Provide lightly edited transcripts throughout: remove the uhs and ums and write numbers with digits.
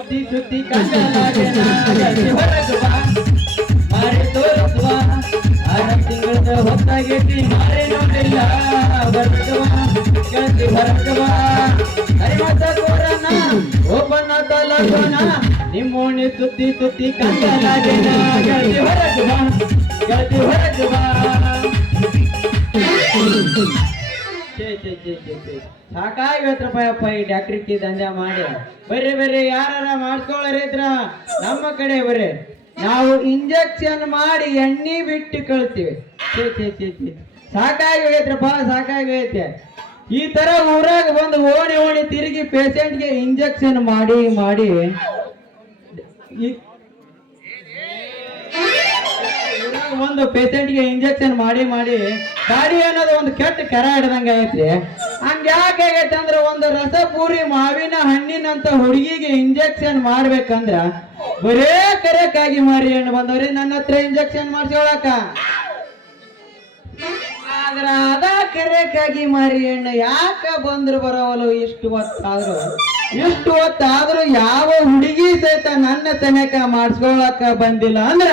ಸುದ್ದಿ ಸುದ್ದಿ ಕಂಡಲಾಗೆನ ಗೆಳತಿ ಹೊರಗೆ ಬಾ ಮಾರಿ ತೋರಿಸುವ 6 ತಿಂಗಳ ಹೊತ್ತಾಗೈತಿ ಮಾರಿ ನೋಡಿಲ್ಲ ಹೊರಗೆ ಬಾ ಗೆಳತಿ ಹೊರಗೆ ಬಾ ಹರಿಮತ ಕೋರನ ಓಪನ ತಲಗೋನ ನಿಮ್ಮೋಣಿ ಸುದ್ದಿ ಸುದ್ದಿ ಕಂಡಲಾಗೆನ ಗೆಳತಿ ಹೊರಗೆ ಬಾ ಗೆಳತಿ ಹೊರಗೆ ಬಾ ಸಾಕಾಗೈತ್ರಪ್ಪ ಈ ಡಾಕ್ಟ್ರಿಕ್ಕಿ ದಂಧೆ ಮಾಡಿ ಬರ್ರಿ ಯಾರ ಮಾಡ್ಕೊಳ್ಳರಿದ್ರ ನಮ್ಮ ಕಡೆ ಬರ್ರಿ ನಾವು ಇಂಜೆಕ್ಷನ್ ಮಾಡಿ ಎಣ್ಣೆ ಬಿಟ್ಟು ಕಳ್ತೀವಿ ಸಾಕಾಗೈತ್ರಪ್ಪ ಸಾಕಾಗೈತೆ ಈ ತರ ಊರಾಗ ಬಂದು ಓಣಿ ತಿರುಗಿ ಪೇಷಂಟ್ಗೆ ಇಂಜೆಕ್ಷನ್ ಮಾಡಿ ಒಂದು ಪೇಷಂಟ್ಗೆ ಇಂಜೆಕ್ಷನ್ ಮಾಡಿ ಗಾಡಿ ಅನ್ನೋದು ಒಂದು ಕೆಟ್ಟ ಕೆರ ಹಿಡ್ದಂಗ ಆಗೈತ್ರಿ ಹಂಗ ಯಾಕೆ ಆಗೈತೆ ಅಂದ್ರೆ ಒಂದು ರಸಪೂರಿ ಮಾವಿನ ಹಣ್ಣಿನಂತ ಹುಡುಗಿಗೆ ಇಂಜೆಕ್ಷನ್ ಮಾಡ್ಬೇಕಂದ್ರ ಬರೇ ಕರೆಕ್ಟಾಗಿ ಮಾರಿ ಹಣ್ಣು ಬಂದವ್ರಿ ನನ್ನ ಹತ್ರ ಇಂಜೆಕ್ಷನ್ ಮಾಡಿಸ್ಕೊಳಕ ಆದ್ರ ಅದ ಕರೆಕ್ಟಾಗಿ ಮಾರಿ ಹಣ್ಣು ಯಾಕ ಬಂದ್ರು ಬರೋವಲು ಇಷ್ಟು ಹೊತ್ತಾದ್ರೂ ಯಾವ ಹುಡುಗಿ ಸಹಿತ ನನ್ನ ತನಕ ಮಾಡಿಸ್ಕೊಳಕ ಬಂದಿಲ್ಲ ಅಂದ್ರ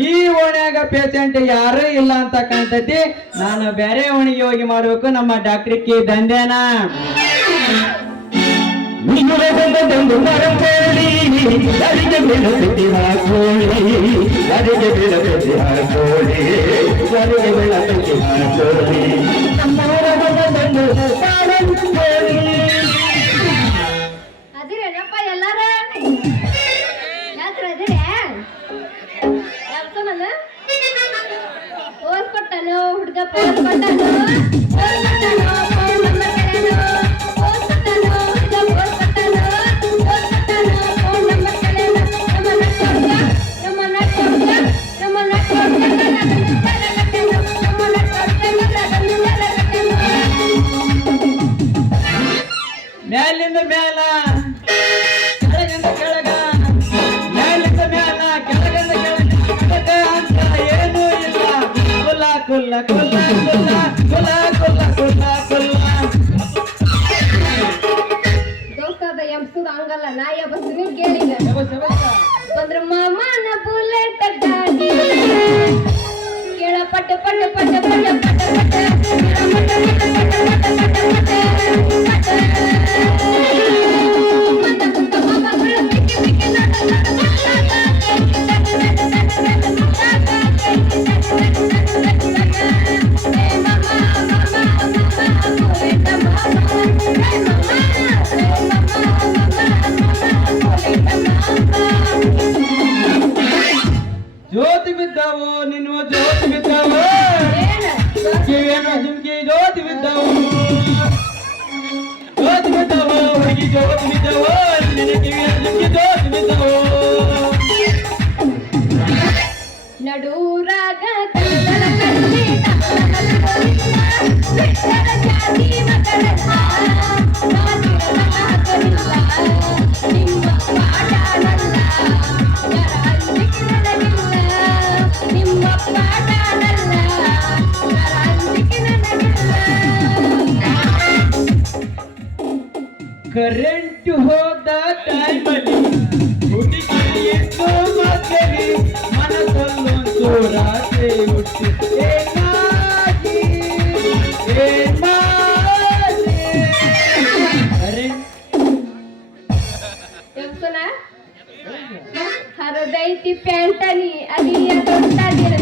ಈ ಓಣ್ಯಾಗ ಪೇಷಂಟ್ ಯಾರು ಇಲ್ಲ ಅಂತ ಕಾಣ್ತೈತಿ ನಾನು ಬೇರೆ ಓಣಿಗೆ ಹೋಗಿ ಮಾಡ್ಬೇಕು ನಮ್ಮ ಡಾಕ್ಟ್ರಿಕ್ಕಿ ದಂಧೆನ ಅದಿರೇನಪ್ಪ ಎಲ್ಲಾರ ಪೋಸ್ ಕೊಟ್ಟನು ಹುಡುಗ ಪೋಸ್ ಕೊಟ್ಟನು ಮ್ಯಾಲಿಂದ ಮ್ಯಾಲ ಕೆಳಗಿಂದ ಕೆಳಗ ಮ್ಯಾಲಿಂದ ಮ್ಯಾಲ ಕೆಳಗಿಂದ ಕೆಳಗ ಅಂತ ಏನೂ ಇಲ್ಲ ಕುಲ್ಲ ದೋಸ್ತದ ಎಂಸುದ ಹಂಗಲ್ಲ ನಾಯ ಬಸ್ ನೀವು ಕೇಳಿದ ಬಂದ್ರ ಮಾಮನ ಬುಲೆಟ್ ಗಾಡಿ ಕೇಳ ಪಟ್ಟ ಜ್ಯೋತಿ ಬಿದ್ದಾವು ನಿನ್ನ ಜ್ಯೋತಿ ಬಿದ್ದಾವು ಕಿವಿಯನ್ನು ಜುಮ್ಕಿ ಜ್ಯೋತಿ ಬಿದ್ದಾವು ಹುಡುಗಿ ಜ್ಯೋತಿ ಬಿದ್ದಾವು ನಿನ್ನ ಕಿವಿಯನ್ನು ಜುಮ್ಕಿ ಜ್ಯೋತಿ ಬಿದ್ದಾವು ನಡೂರಾಗ ಕರೆಂಟ್ ಹೋದ ಟೈಮಲ್ಲಿ ಹುಡುಗಿ ಎಷ್ಟು ಮಕ್ಕಳಿ ಮನಸ್ಸಲ್ಲೊಂದು ರಾತ್ರಿ ಹುಟ್ಟಿ ಹರದೈತಿ ಪ್ಯಾಂಟನಿ ಅದಿಯ ದೊಡ್ಡದಿರ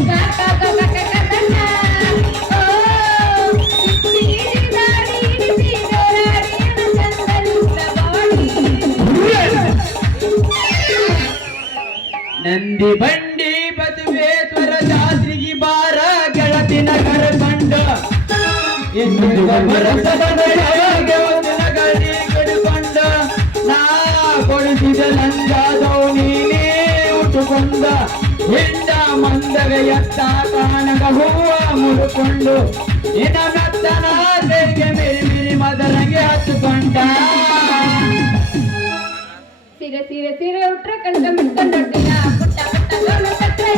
ನಂದಿ ಬಂಡಿ ಬಸವೇಶ್ವರ ಜಾತ್ರೆಗೆ ಬಾರ ಗೆಳತಿನ ಕರ್ಕೊಂಡು ಒಂದಿನ ಗಾಡಿ ಕಡಿಕೊಂಡ ನಾ ಕೊಡಿಸಿದ ನಂಜಾದವು ನೀನೇ ಉಟ್ಟುಕೊಂಡ ಹಿಂಡ ಮಂದಗ ಎತ್ತ ಕಾಣಗ ಹೂವ ಮುಡುಕೊಂಡು ಇನ ಮೆತ್ತನ ತೆರಿಗೆ ಮಿರಿ ಮದರಂಗೆ ಹಚ್ಚಿಕೊಂಡ ಸೀರೆ ಉಟ್ರೆ ಕಣ್ಕ ಮಿಟ್ಕೊಂಡು ಪುಟ್ಟ ಗೌನು ಕಟ್ರೆ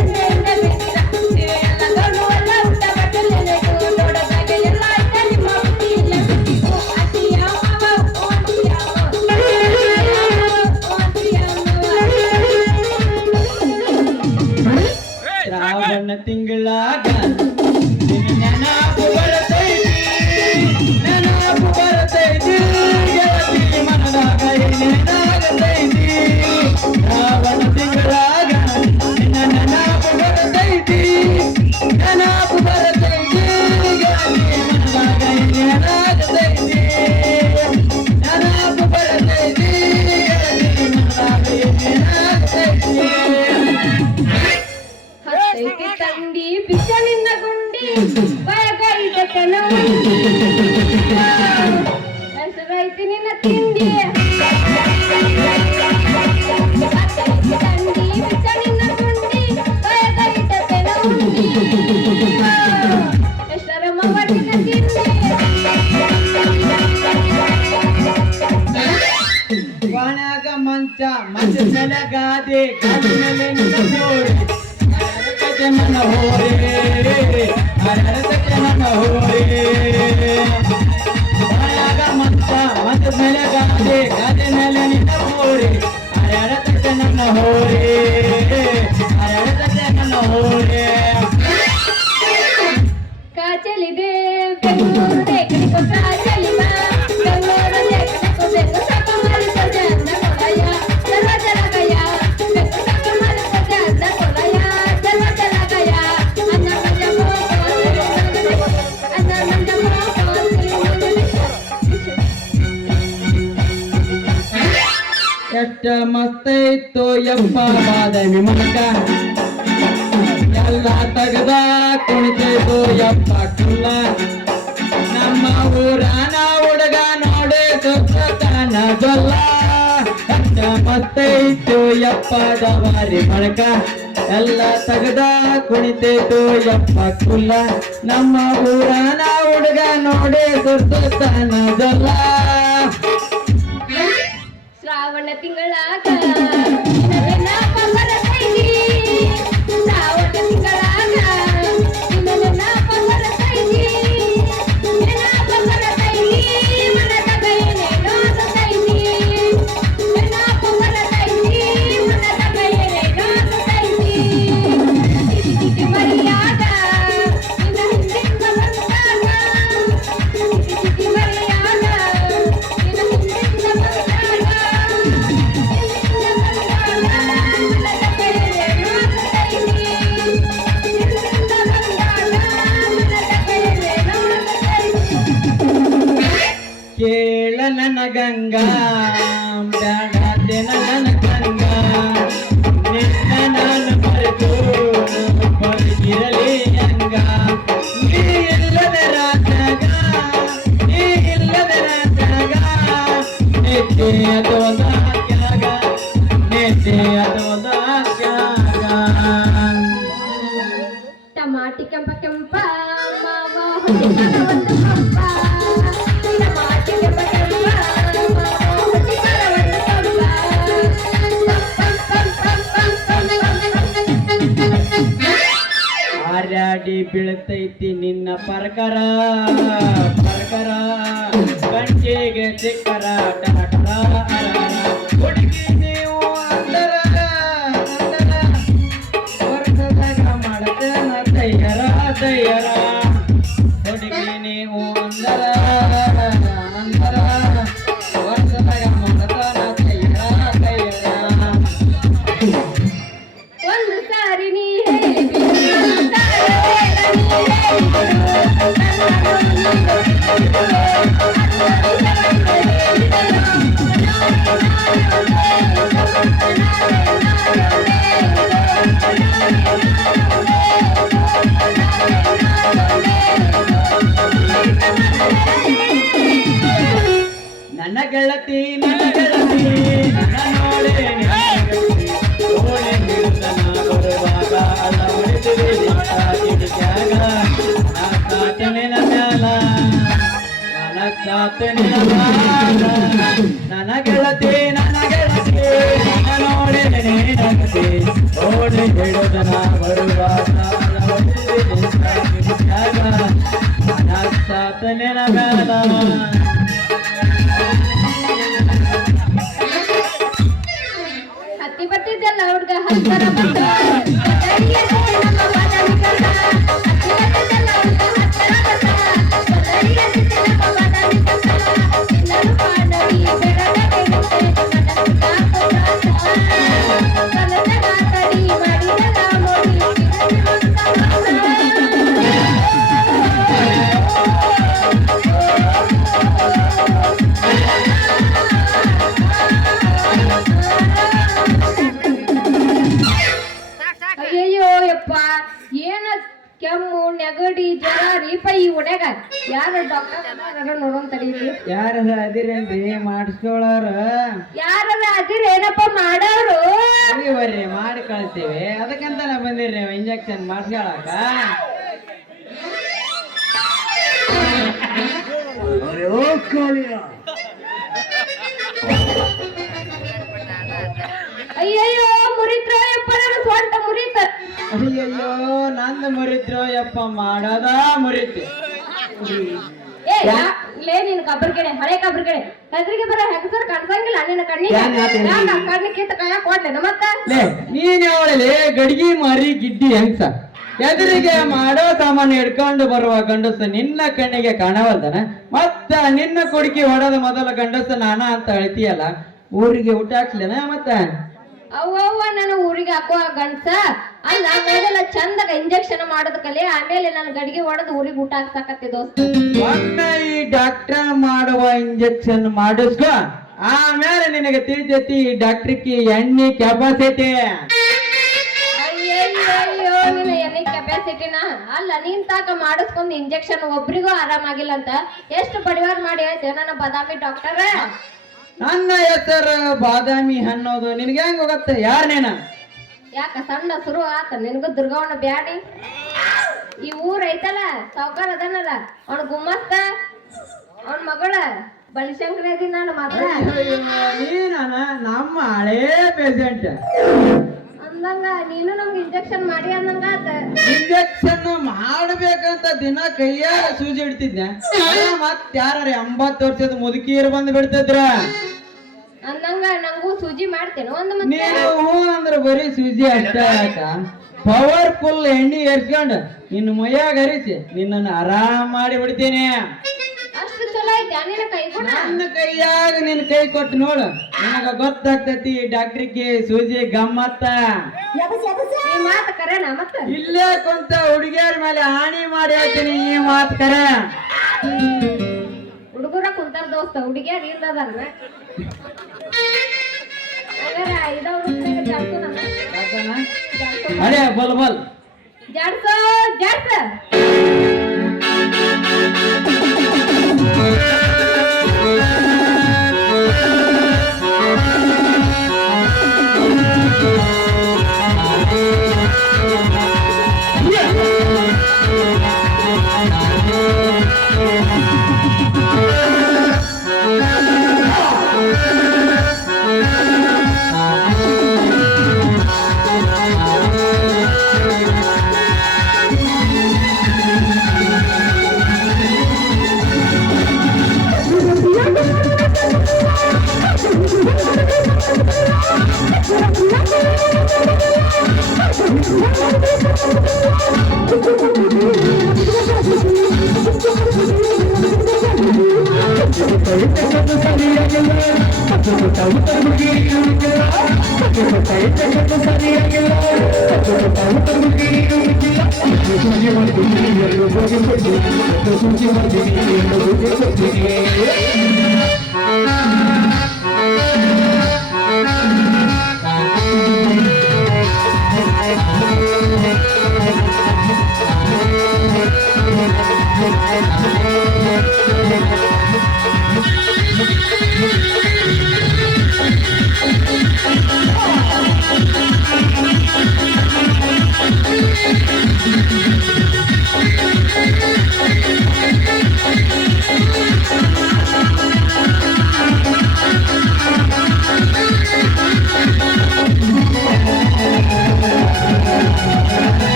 ಸೀರೆ ಎಲ್ಲ ಗೌನು ಎಲ್ಲ ಊಟ ಬಟ್ಟಲೆ ನೋಡೋದಾಗೆ ಎಲ್ಲ ಆಯ್ತಾ ನಿಮ್ಮ ಬುದ್ಧಿ ಇಲ್ಲ ಅತಿ ಯಾವ ಶ್ರಾವಣ ತಿಂಗಳಾಗ ನೆನಪು ಬರ್ತೈತಿ ನೆನಪು ಬರ್ತೈತಿ ಗೆಳತಿ ಮನದಾಗ ಏನೇನಾಗತೈತಿ ಶ್ರಾವಣ ತಿಂಗಳಾಗ ನೆನಪು ಬರ್ತೈತಿ ನೆನಪು ಬರ್ತೈತಿ ಗೆಳತಿ ಮನದಾಗ ಏನೇನಾಗತೈತಿ ನೆನಪು ಬರ್ತೈತಿ ಗೆಳತಿ ಮನದಾಗ ಏನೇನಾಗತೈತಿ ಹತ್ತೈತಿ ತಂಡಿ ಬಿಸಿಲಿನ ಗುಂಡಿ ಬಯಗೈದ ಹೆಸರೈತಿ ನಿನ್ನ ತಿಂಡಿ ಹತ್ತೈತಿ ತಂಡಿ ಬಿಸಿಲಿನ ಗುಂಡಿ ಬಯಗೈದ ಹೆಸರ ಮವಟಿನ ತಿಂಡಿ ವಾಣ್ಯಾಗ ಮಂಚ ಮಂಚದ ಮೇಲೆ ಗಾದೆ ಗಾದಿ ಮೇಲೆ ನಿನ್ನ ಗೋಡೆ ಅರಕತೆ ನನ್ನ ಹೋರೆ ಅರಕತೆ ನನ್ನ ಹೋರೆ ವಾಣ್ಯಾಗ ಮಂಚ ಮಂಚದ ಮೇಲೆ ಗಾದೆ ಗಾದಿ ಮೇಲೆ ನಿನ್ನ ಗೋಡೆ ಅರಕತೆ ನನ್ನ ಹೋರೆ ಅರಕತೆ ನನ್ನ ಹೋರೆ ಕಾಚಲಿದೆ ಬೆಂಗಳೂರು ದೇಕಡಿ ಕೊಟ್ಟ ಚಲಿಮ ಬೆಂಗಳೂರು ದೇಕಡಿ ಕೊಟ್ಟು ಸಾಕ ಮಾಡಿದ ಜನ ಕೊಳಯ ಸರ್ವ ಜಲಗಯ ಬೆಕ್ಕು ಸಾಕ ಮಾಡಿದ ಜನ ಕೊಳಯ ಸರ್ವ ಜಲಗಯ ಅನ್ನ ಮಂಜ ಎಷ್ಟ ಮಸ್ತೈತು ಯಪ್ಪ ಬಾದಾಮಿ ಮನಕ ಎಲ್ಲ ತಗದ ಕುಣಿತೈತು ಯಪ್ಪ ಕುಲ್ಲ ನಮ್ಮ ಊರಾನ ಹುಡುಗ ನೋಡೆ ಸೊಕ್ಕನ ಗೊಲ್ಲ ಎಷ್ಟ ಮಸ್ತೈತು ಯಪ್ಪ ದವಾರಿ ಮಳಕ ಎಲ್ಲ ತಗದ ಕುಣಿತೈತು ಯಪ್ಪ ಕುಲ್ಲ ನಮ್ಮ ಊರಾನ ಹುಡುಗ ನೋಡೆ ಸೊಕ್ಕನ ಗೊಲ್ಲ ಶ್ರಾವಣ ತಿಂಗಳಾಗ ನೆನಪ ಬರತೈತಿ ಶ್ರಾವಣ ತಿಂಗಳಾಗ ನೆನಪ ಬರತೈತಿ ನೆನಪ ಬರತೈತಿ ಮನದಾಗ ಏನೇನೋ ಆಗುತ್ತೈತಿ ನೆನಪ ಬರತೈತಿ ಮನದಾಗ ಏನೇನೋ ಆಗುತ್ತೈತಿ ಚಿಟಿ ಮರಿಯಾಗ ನಿನ್ನ ಹಿಂದಿಂದ ಬಂದಾಗ ಚಿಟಿ ಮರಿಯಾಗ ನಿನ್ನ ಹಿಂದಿಂದ ಬಂದಾಗ ಕೇಳ ನನ್ನ ಗಂಗಾ ಬ್ಯಾಡಾದೆ ನನ್ನ ಗಂಗಾ ನಿನ್ನ ನಾನು ಮರೆತು ಬದುಕಿರಲಿ ಹಂಗ ನೀ ಇಲ್ಲದ ರಾಜಾಗ ನೀ ಇಲ್ಲದ ರಾಜಾಗ ನೆತ್ತೆ ಅದೊಂದ ಹಾಕ್ಯಾಗ ನೆತ್ತೆ ಅದೊಂದ ಹಾಕ್ಯಾಗ ಟಮಾಟಿ ಕೆಂಪ ಕೆಂಪ ಮಾವ ಹೊಟ್ಟಿಗಾರ ಒಂದು ಕಂಪ ಟಮಾಟಿ ಕೆಂಪ ಕೆಂಪ ಮಾವ ಹೊಟ್ಟಿಗಾರ ಒಂದು ಕಂಪ ಹಾರ್ಯಾಡಿ ಬೀಳ್ತೈತಿ ನಿನ್ನ ಪರಕರ ಪರಕರ ಗಂಟೆಗೆ ಸಿಕ್ಕರ ಟರ ಹುಡುಗಿ ನೀವು ಅಂದರ ಅಂದರ ವರ್ಷದಾಗ ಮಾಡ್ತೇನ ತಯ್ಯರ ತಯ್ಯರ ಹುಡುಗಿ ನೀವು ಅಂದರ ಅಂದರ ವರ್ಷದಾಗ ಮಾಡ್ತಾನ ತಯ್ಯರ ತಯ್ಯರ ಒಂದು ಸಾರಿ ನೀ ಹೇಳಿ ನನ್ನ ಗೆಳತಿ ನನ್ನ ಗೆಳತಿ ನನ್ನ ನೋಡೆ ನಿನ್ನ ಗೆಳತಿ ಓಣೆ ಹಿಡಿದನ ಬರುವಾಗ ಅಲ್ಲ ಹೊಡಿತೀವಿ ಕಿಡಿಕ್ಯಾಗ ಸಾತನಿನ ಮ್ಯಾಲ ನನ್ನ ಸಾತನಿನ ಮ್ಯಾಲ ನನ್ನ ಗೆಳತಿ ನನ್ನ ನೋಡೆ ನಿನ್ನ ಗೆಳತಿ ಓಣೆ ಹಿಡಿದನ ಬರುವಾಗ ಅಲ್ಲ ಹೊಡಿತೀವಿ ಕಿಡಿಕ್ಯಾಗ ನನ್ನ ಸಾತನಿನ ಮ್ಯಾಲ ಹತ್ತಿ ಬಟ್ಟಿದ್ದೆಲ್ಲ ಹುಡುಗ ಹತ್ತರ ಬಂದು ನಮ್ಮ ಬಾದಾಮಿ ಅಯ್ಯಯ್ಯೋ ಯಪ್ಪ ಏನ ಕೆಮ್ಮು ನೆಗಡಿ ಜ್ವರ ರೀಪ ಈ ಒಡ್ಯಾಗ ಯಾರು ಡಾಕ್ಟರ್ ನೋಡೋನ್ ತಡೀರಿ ಯಾರ ಅದಿರೇನ್ರಿ ಮಾಡಿಸ್ಕೊಳ್ಳೋರ ಯಾರ ಅದಿರ ಏನಪ್ಪ ಮಾಡೋರು ಬರ್ರಿ ಮಾಡಿ ಕಳ್ತೀವಿ ಅದಕ್ಕಂತ ನಾ ಬಂದಿರಿ ನೀವು ಇಂಜೆಕ್ಷನ್ ಮಾಡಿಸ್ಕೊಳಕ ಅಯ್ಯಯ್ಯೋ ಮುರಿತ್ರ ಯಪ್ಪ ನನ್ನ ಸ್ವಂತ ಮುರಿತ ಅಯ್ಯಯ್ಯೋ ನಂದು ಮುರಿದ್ರು ಯಪ್ಪ ಮಾಡೋದ ಮುರಿತು ಏ ಲೇ ನೀನ್ ಕಬ್ರ ಕಡೆ ಹಳೆ ಕಬ್ರ ಕಡೆ ಹೆಸರಿಗೆ ಬರೋ ಹೆಸರು ಕಾಣಿಸಂಗಿಲ್ಲ ನಿನ್ನ ಕಣ್ಣಿಗೆ ಕಣ್ಣು ಕಿತ್ತ ಕೈಯ ಕೊಡ್ಲೇನ ಮತ್ತ ಲೇ ನೀನ್ ಯಾವಳಲೆ ಗಡಿಗೆ ಮಾರಿ ಗಿಡ್ಡಿ ಹೆಂಗ್ಸ ಎದುರಿಗೆ ಮಾಡೋ ಸಾಮಾನು ಹಿಡ್ಕೊಂಡು ಬರುವ ಗಂಡಸ ನಿನ್ನ ಕಣ್ಣಿಗೆ ಕಾಣವಲ್ದನ ಮತ್ತ ನಿನ್ನ ಕುಡುಕಿ ಹೊಡೆದ ಮೊದಲ ಗಂಡಸ ನಾನ ಅಂತ ಹೇಳ್ತೀಯಲ್ಲ ಊರಿಗೆ ಊಟ ಹಾಕ್ಲೇನ ಮತ್ತ ಅವ್ವ ನಾನು ಊರಿಗೆ ಹಾಕುವ ಗಂಡ್ಸ ಅಲ್ಲ ಮೊದಲ ಚಂದಾಗ ಇಂಜೆಕ್ಷನ್ ಮಾಡೋದ್ ಕಲೆ ಆಮೇಲೆ ನಾನು ಗಡಿಗೆ ಹೊಡೆದು ಊರಿಗೆ ಊಟ ಹಾಕ್ಸಾಕತ್ತೆ ದೋಸ್ತ ಒಮ್ಮೆ ಈ ಡಾಕ್ಟರ್ ಮಾಡುವ ಇಂಜೆಕ್ಷನ್ ಮಾಡಿಸ್ಕೊ ಆಮೇಲೆ ನಿನಗೆ ತಿಳಿತೈತಿ ಈ ಡಾಕ್ಟ್ರಿಕಿ ಎಣ್ಣೆ ಕೆಪಾಸಿಟಿ ಅಯ್ಯಯ್ಯೋ ನಿನ್ನ ಎಣ್ಣೆ ಕೆಪಾಸಿಟಿನ ಅಲ್ಲ ನೀನ್ ತಾಕ ಮಾಡಿಸ್ಕೊಂಡ್ ಇಂಜೆಕ್ಷನ್ ಒಬ್ರಿಗೂ ಆರಾಮಾಗಿಲ್ಲ ಅಂತ ಎಷ್ಟು ಪರಿವಾರ ಮಾಡಿ ಹೇಳ್ತೇವೆ ನನ್ನ ಬದಾಮಿ ಡಾಕ್ಟರ್ ನನ್ನ ಹೆಸರು ಬಾದಾಮಿ ಅನ್ನೋದು ನಿನಗೆ ಹೆಂಗ್ ಹೋಗತ್ತೆ ಯಾರನೇನ ಯಾಕ ಸಣ್ಣ ಶುರು ಆತ ನಿನಗೂ ದುರ್ಗವಣ್ಣ ಬ್ಯಾಡಿ ಈ ಊರ್ ಐತಲ್ಲ ಸಾವ್ಕಾರ ಅದನ್ನಲ್ಲ ಅವ್ನ ಗುಮ್ಮಸ್ತ ಅವನ್ ಮಗಳ ಬಲಿಶಂಕರ ಇದೀನಿ ನಾನು ಮಾತ್ರ ನೀನ ನಮ್ಮ ಹಳೇ ಪೇಷಂಟ್ ಅಂದಂಗ ನೀನು ನಮ್ಗೆ ಇಂಜೆಕ್ಷನ್ ಮಾಡಿ ಅಂದಂಗ ಆತ ಇಂಜೆಕ್ಷನ್ ಮಾಡ್ಬೇಕಂತ ದಿನ ಕೈಯಾಗ ಸೂಜಿ ಇಡ್ತಿದ್ದೆ ಮತ್ ಯಾರ 80 ವರ್ಷದ ಮುದುಕಿಯರು ಬಂದು ಬಿಡ್ತಿದ್ರ ಅಂದಂಗ ನಂಗೂ ಸೂಜಿ ಮಾಡ್ತೇನೆ ಒಂದು ಮತ್ತೆ ನೀನು ಹೂ ಅಂದ್ರೆ ಬರೀ ಸೂಜಿ ಅಷ್ಟ ಪವರ್ಫುಲ್ ಎಣ್ಣೆ ಏರ್ಸ್ಕೊಂಡು ನಿನ್ನ ಮೈಯಾಗ ಹರಿಸಿ ನಿನ್ನನ್ನು ಆರಾಮ್ ಮಾಡಿ ಬಿಡ್ತೀನಿ ಅಷ್ಟು ಚಲೋ ಐತಿ ನಿನ್ನ ಕೈ ಗುಣ ನನ್ನ ಕೈಯಾಗ ನಿನ್ ಕೈ ಕೊಟ್ಟು ನೋಡು ನಿನಗ ಗೊತ್ತಾಗ್ತತಿ ಡಾಕ್ಟ್ರಿಗೆ ಸೂಜಿ ಗಮ್ಮತ್ತ ಈ ಮಾತು ಕರೆನ ಮತ್ತ ಇಲ್ಲೇ ಕುಂತ ಹುಡುಗಿಯರ ಮೇಲೆ ಹಾನಿ ಮಾಡಿ ಹೇಳ್ತೀನಿ ಈ ಮಾತು ಕರೆ ಹುಡುಗರ ಕುಂತಾರ ದೋಸ್ತ ಹುಡುಗಿಯರ್ ಇಲ್ಲದಾರ ಅರೆ ಬಲ್ ಬಲ್ ಜಾಡ್ಸೋ ಜಾಡ್ಸ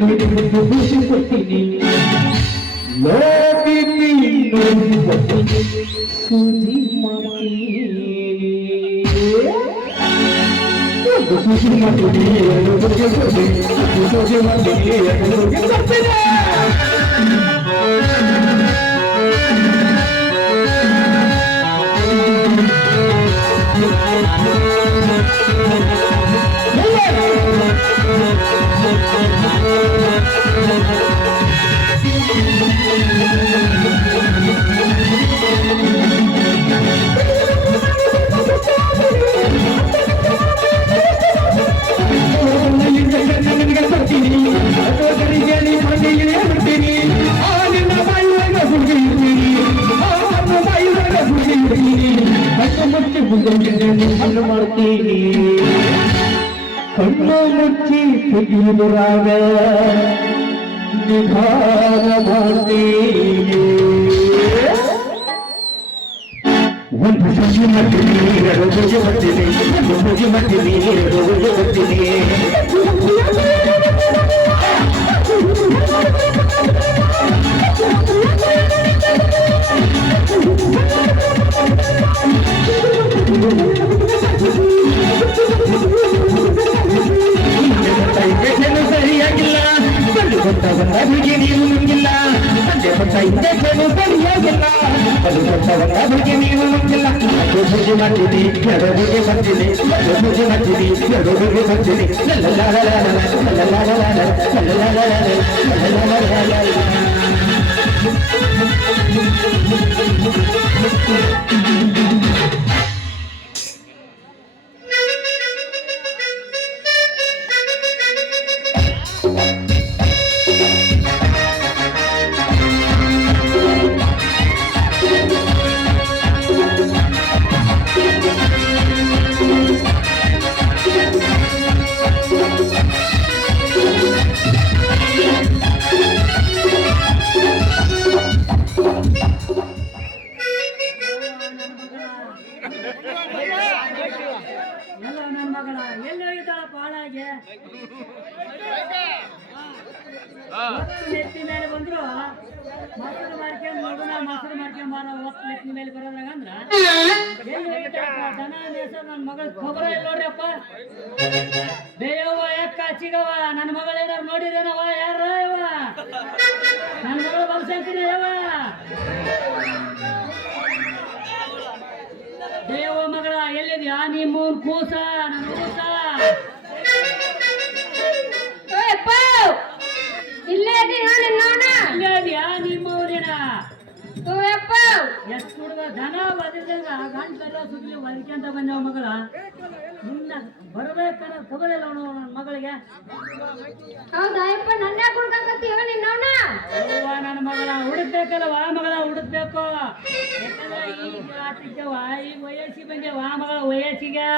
ನೋಡಿ ಒಂದು ಖುಷಿ ಕೊಡ್ತೀನಿ ಲೋಕಿನಿ ನೋಡಿ ಕೊಡ್ತೀನಿ ಸೂಜಿ ಮಾಡ್ತೀನಿ ಖುಷಿ ಮಾಡ್ತೀನಿ ಎರಡು ಖುಷಿ ಕೊಡ್ತೀನಿ ಸೂಜಿ ಮಾಡ್ತೀನಿ ಎರಡು ಖುಷಿ ಕೊಡ್ತೀನಿ ಮಾಡ್ತೀನಿ ಕಣ್ಣು ಮುಚ್ಚಿ ತೆಗೆಯುವುದರಾಗ ನಿಧಾನ ಮಾಡ್ತೀನಿ ಒಂದು ಸುಜಿ ಮಾಡ್ತೀನಿ ಎರಡು ಸುಜಿ ಮಾಡ್ತೀನಿ ಒಂದು ಸುಜಿ ಮಾಡ್ತೀನಿ ಎರಡು ಸುಜಿ ಮಾಡ್ತೀನಿ ಸರಿಯಾಗಿಲ್ಲ ಕೊಟ್ಟ ಬಂದಾಗಿ ನೀವು ನುಂಗಿಲ್ಲ ಸಂಜೆ ಕೊಟ್ಟ ಇಂಜೆಕ್ಷನ್ ಸರಿಯಾಗಿಲ್ಲ ಅದು ಕೊಟ್ಟ ಬಂದಾಗಿ ನೀವು ನುಂಗಿಲ್ಲ ಅದು ಪೂಜೆ ಮಾಡ್ತೀನಿ ಎರಡು ಪೂಜೆ ಮಾಡ್ತೀನಿ ಅದು ಪೂಜೆ ಮಾಡ್ತೀನಿ ಎರಡು ಪೂಜೆ ಮಾಡ್ತೀನಿ ಎಲ್ಲ ನನ್ನ ಮಗಳ ಎಲ್ಲಿ ಹೋಗಿದ್ದಾಳ ಪಾಳಾಗೆ ನೆತ್ತಿ ಮೇಲೆ ಬಂದ್ರು ಮೊಸರು ಮಾಡ್ಕೊಂಡ್ ಮಗುನ ಮೊಸರು ಮಾಡ್ಕೊಂಡ್ ಮಾರೋ ಹೊತ್ತು ನೆತ್ತಿ ಮೇಲೆ ಬರೋದ್ರಾಗ ಅಂದ್ರ ಎಲ್ಲಿ ಹೋಗಿದ್ದಾಳಪ್ಪ ದನ ಮೇಸರ್ ನನ್ನ ಮಗಳ ಖಬರ ಇಲ್ಲ ನೋಡ್ರಿಯಪ್ಪ ದೇಯವ್ವ ಯಾಕ ಚಿಗವ ನನ್ನ ಮಗಳ ಏನಾರು ನೋಡಿರೇನವ ಯಾರ ಇವ ನನ್ನ ಮಗಳು ಬಂದ್ಸಂತೀನಿ ಯವ್ವ ದೇವ ಮಗಳ ಎಲ್ಲಿದ್ಯಾ ನಿಮ್ಮ ಕೂಸ ನನ್ನ ಕೂಸ ಇಲ್ಲೇ ಇಲ್ಲೇ ಇದೆಯಾ ನಿಮ್ಮವ್ರೇನ ಎಷ್ಟು ಹುಡುಗ ದನ ಬದಿದಂಗ ಗಂಟೆಲ್ಲ ಸುದ್ದಿ ಒದಕ್ಯಂತ ಬಂದವ ಮಗಳ ನಿನ್ನ ಬರ್ಬೇಕನ್ನ ಖಬರ ಇಲ್ಲ ಅವನು ನನ್ನ ಮಗಳಿಗೆ ಹೌದಾಯಪ್ಪ ನನ್ನ ಕುಡ್ಕತ್ತೀವ ನಿನ್ನವನ ನನ್ನ ಮಗಳ ಹುಡುಕ್ಬೇಕಲ್ವ ಮಗಳ ಹುಡುಕ್ಬೇಕು ಯಾಕಂದ್ರೆ ಈಗ ಆಟಿದ್ದವ ಈಗ ವಯಸ್ಸಿಗೆ ಬಂದೇವ ಮಗಳ ವಯಸ್ಸಿಗೆ